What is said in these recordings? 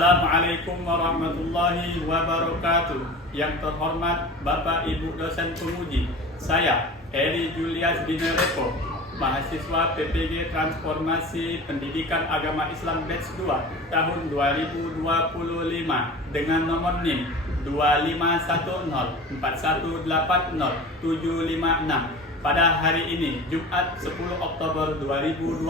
Assalamualaikum warahmatullahi wabarakatuh. Yang terhormat Bapak Ibu dosen penguji, saya Eri Julius Dinerepo, mahasiswa PPG Transformasi Pendidikan Agama Islam Batch 2 tahun 2025 dengan nomor NIM 25104180756. Pada hari ini, Jumat 10 Oktober 2025,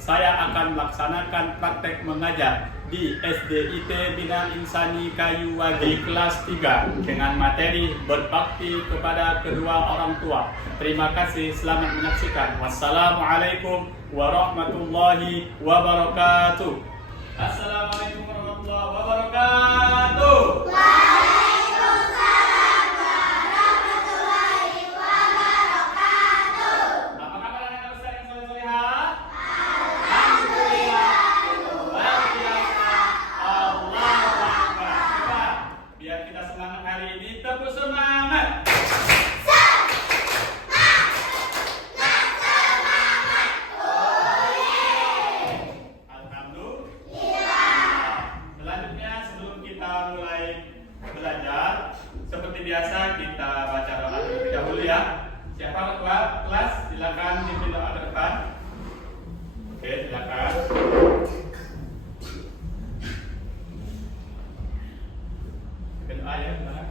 saya akan melaksanakan praktek mengajar di SDIT Bina Insani Kayuwagi kelas 3 dengan materi berbakti kepada kedua orang tua. Terima kasih, selamat menyaksikan. Wassalamualaikum warahmatullahi wabarakatuh. Assalamualaikum warahmatullahi wabarakatuh. Seperti biasa kita baca doa terlebih dahulu ya. Siapa ketua kelas? Silakan pimpin doa ke depan. Oke, silakan. Doa ya, silakan.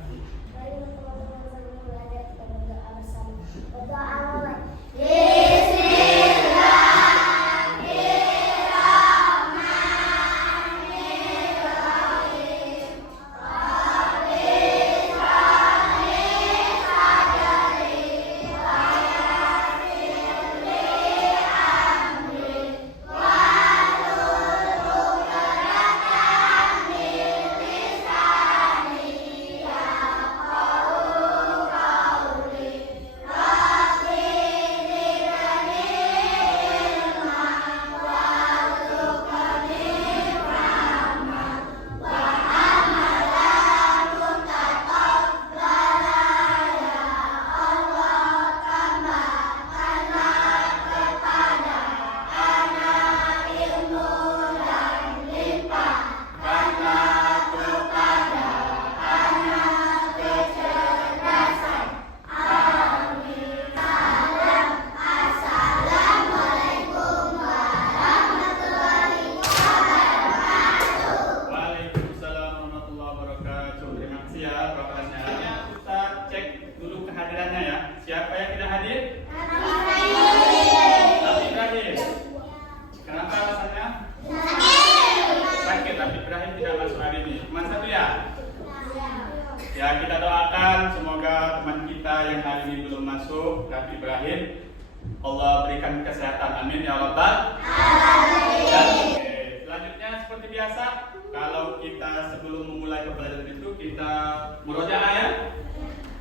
Siapa yang tidak hadir? Tapi Ibrahim. Kenapa alasannya? Sakit. Tapi Ibrahim tidak masuk hari ini. Cuma satu ya? Ya, kita doakan semoga teman kita yang hari ini belum masuk, Tapi Ibrahim, Allah berikan kesehatan. Amin ya Rabbal alamin. Selanjutnya seperti biasa, kalau kita sebelum memulai pembelajaran itu kita murojaah ya.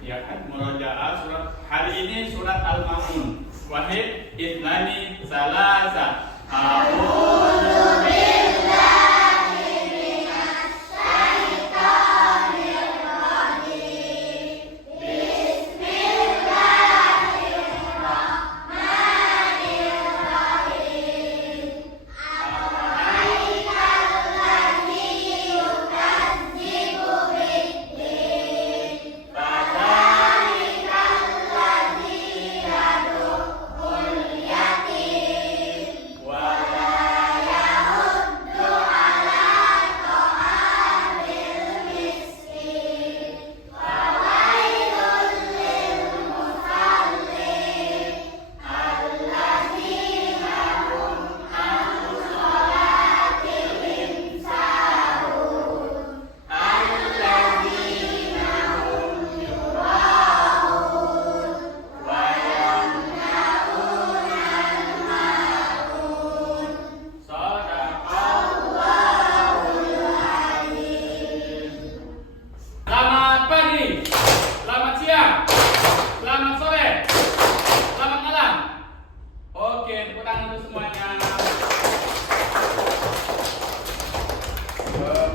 Ya kan, murojaah surat hari ini surat Al-Ma'un. Wahid, Itnani, Salasa. A'udzu billahi minasy syaithanir rajim. Bismillahirrahmanirrahim. Afaitallazi yukadzibu biddin.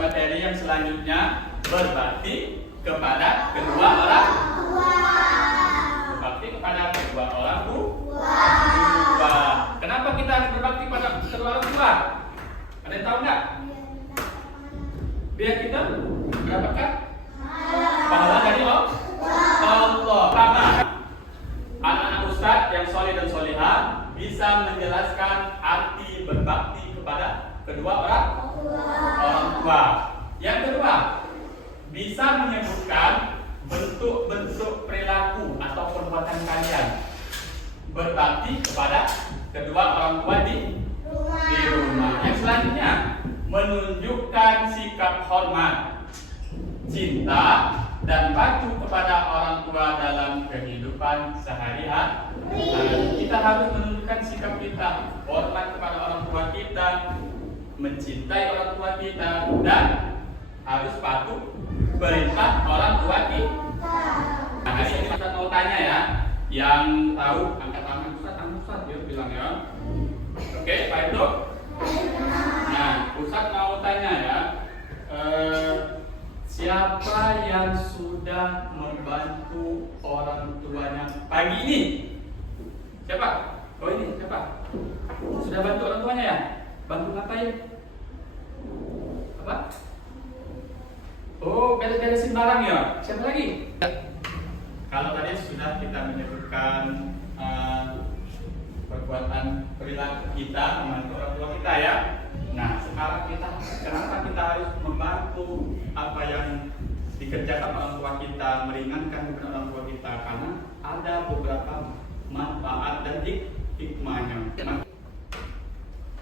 Materi yang selanjutnya berbakti kepada kedua orang tua. Berbakti kepada kedua orang tua. Kenapa kita harus berbakti pada kedua orang tua? Ada yang tahu nggak? bisa menjelaskan arti berbakti kepada kedua orang tua. Yang kedua, bisa menyebutkan bentuk-bentuk perilaku atau perbuatan kalian berbakti kepada kedua orang tua di rumah. Yang selanjutnya, menunjukkan sikap hormat, cinta, dan patuh kepada orang tua dalam kehidupan sehari-hari. Kita harus menunjukkan sikap kita, hormat kepada orang tua kita, mencintai orang tua kita, dan harus patuh perintah orang tua kita. Nah, hari ini kita mau tanya ya, yang tahu angkat tangan. Ustaz dia bilang ya. Oke, Pak Ibnu. Nah, Ustaz mau tanya ya, siapa yang sudah membantu orang tuanya pagi ini? Siapa? Oh ini siapa? Sudah bantu orang tuanya ya? Bantu ngapain? Apa? Oh, beres-beresin barang ya? Siapa lagi? Kalau tadi sudah kita menyebutkan perbuatan perilaku kita membantu orang tua kita ya. Nah, sekarang kenapa kita harus membantu apa yang dikerjakan orang tua kita, meringankan beban orang tua kita? Karena ada beberapa manfaat dan hikmahnya.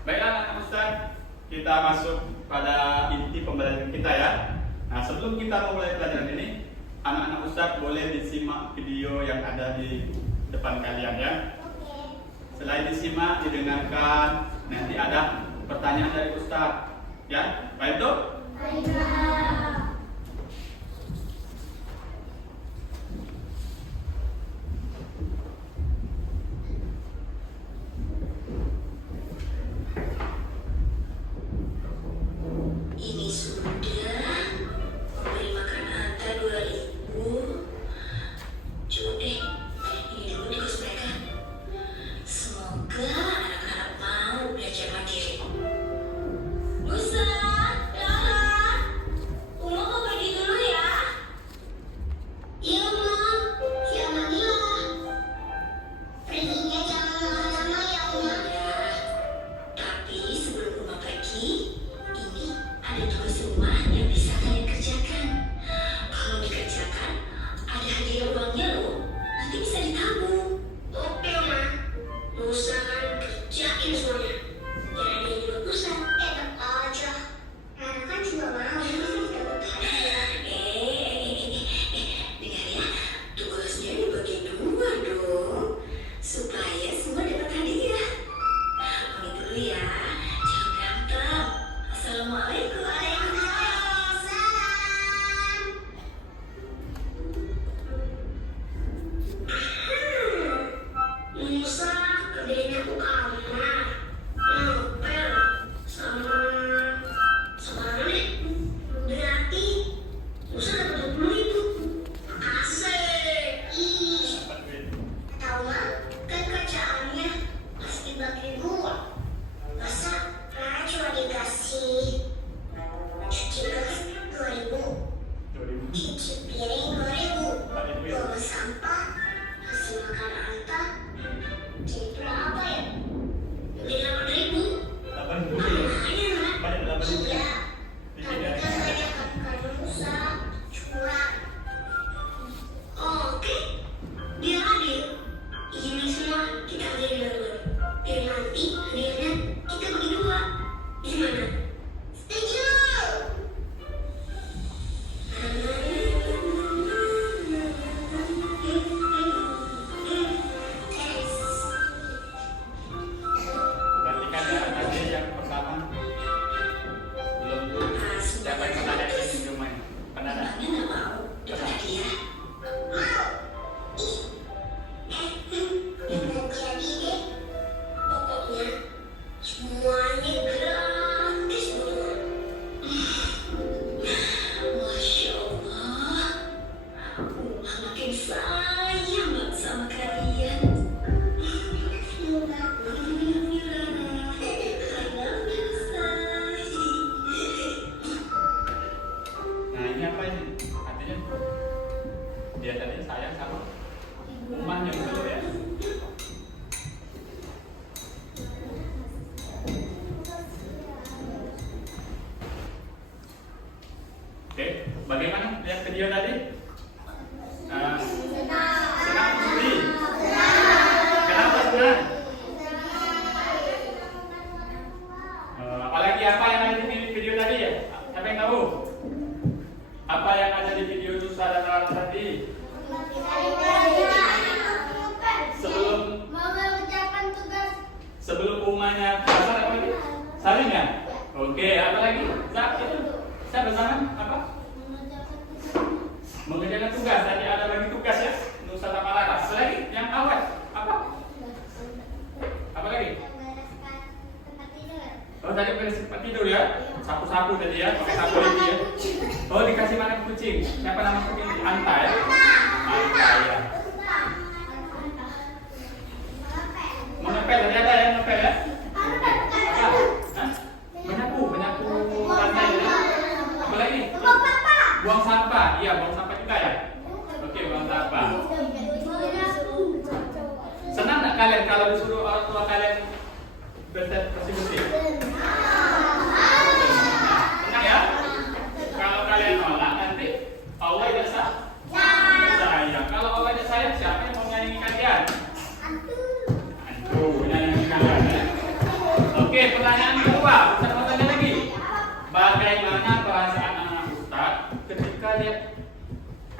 Baiklah anak Ustaz, kita masuk pada inti pembelajaran kita ya. Nah, sebelum kita memulai pelajaran ini, anak-anak Ustaz boleh disimak video yang ada di depan kalian ya. Selain disimak, didengarkan, nanti ada pertanyaan dari Ustaz ya. Baik itu? Ini sudah memberi makan Anta 2.000. Coba deh, ini dulu di kos mereka. Semoga anak-anak mau belajar mandiri. Ustaz, Dara, Uma mau pergi dulu ya? Iya, Ma. Siang lagi lah. Perginya jangan lama-lama ya, Uma. Tapi sebelum Uma pergi, ini ada tugas rumah yang bisa kalian kerjakan. Kalau dikerjakan, ada hadiah uangnya loh. Nanti bisa ditabung. Oke, Ma. Usahakan kerjain semuanya. Jangan ada yang nyuruh Ustaz. Enak aja. Karena kan juga mau dapat hadiah. Dengar ya. Tugasnya dibagi 2 dong. Supaya semua dapat hadiah. Pamit dulu ya. Jangan berantem. Assalamualaikum. Waalaikumsalam. Musa kerjain aku kamar, ngepel, sama mana? Berarti Musa dapat 20.000. Makasih. Ih, tahu nggak? Kan kerjaannya pasti bagi gua. Masa Rara cuma dikasih cuci gelas 2.000, cuci piring 2.000, bawa sampah, kasih makan Anta, jadi berapa ya? 8.000. Makanya Mak. Iya. Tapi kan banyak karena Musa curang. Oke, biar adil. Ini semua kita kerjain dulu. Biar nanti hadiahnya kita bagi 2. Gimana? Setuju. Perhatikan ya, tadi yang pertama belum siapa yang pernah lihat ini di rumah ini? Pernah ada? Abangnya nggak mau dapat hadiah. Mau. Nggak jadi deh. Pokoknya semuanya gratis semua. Masya Allah. Makin sayang banget sama kalian. Nah ini apa ini? Artinya dia tadi sayang sama rumahnya dulu ya. video tadi? Senang sedih? Kenapa senang? Apalagi apa yang ada di video tadi ya? Siapa yang tahu? Apa yang ada di video Nusa dan Rara tadi? Sebelum umahnya pasar apa lagi? Saling ya? Oke, apa lagi? Saya bersama apa? Mengerjakan tugas. Tadi ada lagi tugas ya? Nusa dan Rara. Lagi yang awal apa? Apa lagi? Oh tadi beres tempat tidur ya? Sapu-sapu tadi ya? Pakai sapu lagi ya? Oh dikasih mana kucing? Siapa nama kucing? Anta ya? Anta ya. Mengepel tadi ada yang ngepel ya? Hah? Menyapu lantai ya? Apa lagi? Buang sampah. Iya buang sampah juga ya? Oke buang sampah. Senang nggak kalian kalau disuruh orang tua kalian bersih-bersih? Senang ya? Kalau kalian nolak nanti Allah tidak sayang. Kalau Allah tidak sayang siapa yang mau nyanyi kalian? Antu nyanyi kalian ya? Oke pertanyaan kedua. Ustaz mau tanya lagi. Bagaimana perasaan anak Ustaz ketika lihat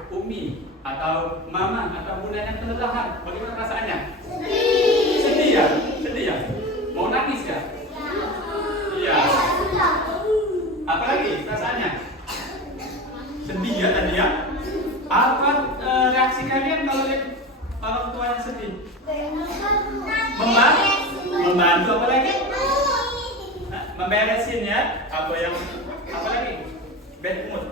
Umi atau Mama atau Bunda yang kelelahan? Bagaimana perasaannya? Sedih ya? Sedih ya? Mau nangis ya? Iya. Apa lagi perasaannya? Sedih ya tadi ya? Apa reaksi kalian kalau lihat orang tua yang sedih? Membantu apa lagi? Memberesin ya? Apa lagi? Bad mood.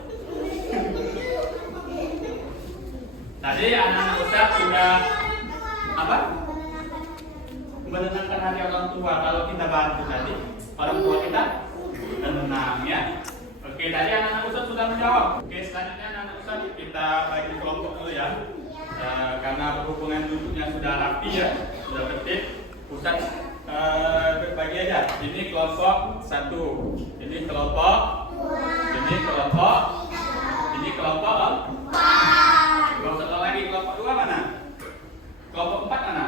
Tadi anak-anak Ustaz sudah apa? Menenangkan hati orang tua kalau kita bantu tadi orang tua kita tenang ya. Oke tadi anak-anak Ustaz sudah menjawab. Oke selanjutnya anak-anak Ustaz kita bagi kelompok dulu ya. Karena berhubungan duduknya sudah rapi ya, sudah tertib. Ustaz berbagi aja. Ini kelompok 1, ini kelompok 2, ini kelompok 4. Gak usah lagi kelompok 2 mana? Kelompok 4 mana?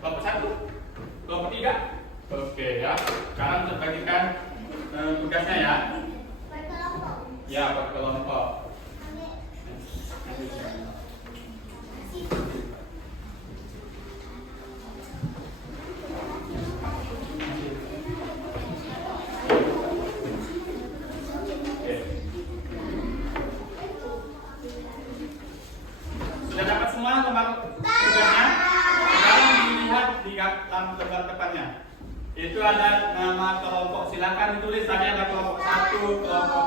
Kelompok 1? Kelompok 3? Oke ya. Sekarang Ustaz bagikan tugasnya ya. Ya, per kelompok. Sudah dapat semua lembar tugasnya? Sekarang dilihat di lembar depannya. Itu ada nama kelompok. Silakan ditulis. Tadi ada kelompok 1, kelompok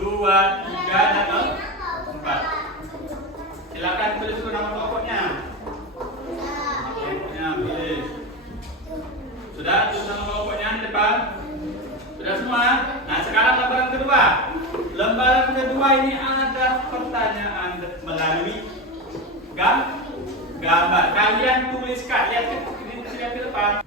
2, 3, dan 4. Silakan tulis dulu nama kelompoknya. Kelompoknya tulis. Sudah tulis nama kelompoknya di depan. Sudah semua. Nah sekarang lembaran kedua. Lembaran kedua ini ada pertanyaan melalui gambar. Kalian tuliskan. Lihat ke depan.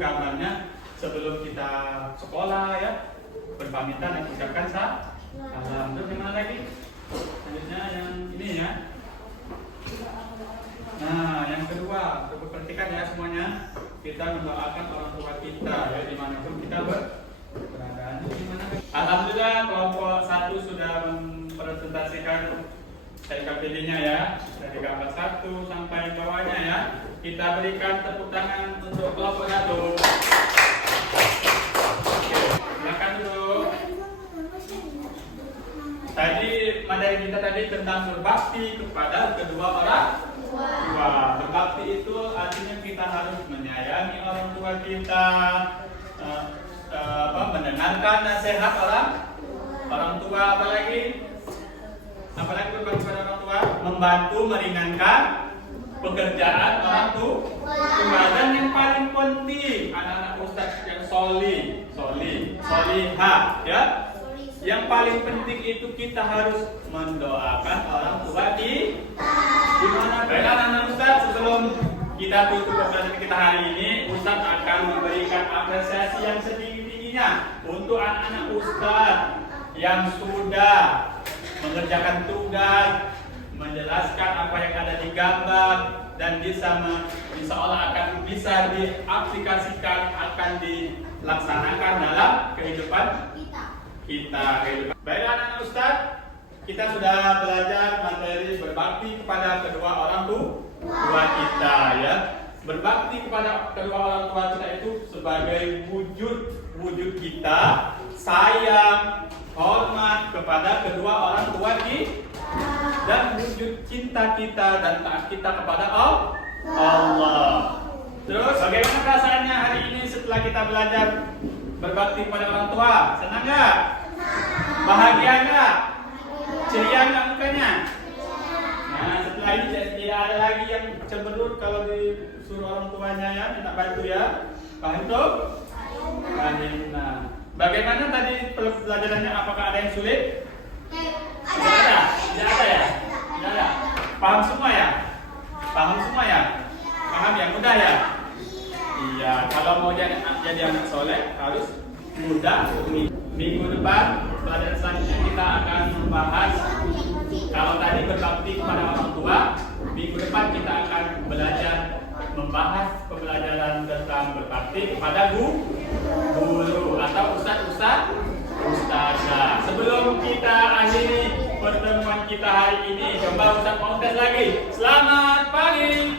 gambarnya sebelum kita sekolah ya, berpamitan dan ucapkan salam. Terus yang mana lagi? Selanjutnya yang ini ya. Nah, yang kedua, coba perhatikan ya semuanya. Kita mendoakan orang tua kita ya dimanapun kita berada. Alhamdulillah kelompok 1 sudah mempresentasikan KPD-nya ya, dari gambar 1 sampai bawahnya ya. Kita berikan tepuk tangan untuk kelompok 1. Oke, silakan dulu. Tadi materi kita tadi tentang berbakti kepada kedua orang tua. Berbakti itu artinya kita harus menyayangi orang tua kita, mendengarkan nasihat orang tua, apalagi berbakti kepada orang tua, membantu meringankan pekerjaan orang tua, dan yang paling penting anak-anak ustadz yang solihah ya. Yang paling penting itu kita harus mendoakan orang tua di mana. Baiklah anak-anak ustadz, sebelum kita tutup pembelajaran kita hari ini, ustadz akan memberikan apresiasi yang setinggi-tingginya untuk anak-anak ustadz yang sudah mengerjakan tugas, menjelaskan apa yang ada di gambar, dan insya Allah akan bisa diaplikasikan, akan dilaksanakan dalam kehidupan kita. Baik anak-anak ustadz, kita sudah belajar materi berbakti kepada kedua orang tua kita ya. Berbakti kepada kedua orang tua kita itu sebagai wujud kita sayang, hormat kepada kedua orang tua kita, dan wujud cinta kita dan taat kita kepada Allah. Terus bagaimana perasaannya hari ini setelah kita belajar berbakti kepada orang tua? Senang nggak? Bahagia nggak? Ceria nggak mukanya? Nah, setelah ini tidak ada lagi yang cemberut kalau disuruh orang tuanya ya minta bantu ya. Paham tuh? Nah, bagaimana tadi pelajarannya? Apakah ada yang sulit? Tidak ada? Tidak ada ya? Tidak ada? Paham semua ya? Paham semua ya? Paham ya? Mudah ya? Iya, kalau mau jadi anak soleh harus mudah. Minggu depan pelajaran selanjutnya kita akan membahas, kalau tadi berbakti kepada orang tua, minggu depan kita akan belajar membahas pembelajaran tentang berbakti kepada guru atau ustazah. Sebelum kita akhiri pertemuan kita hari ini, coba Ustaz mau tes lagi. Selamat pagi.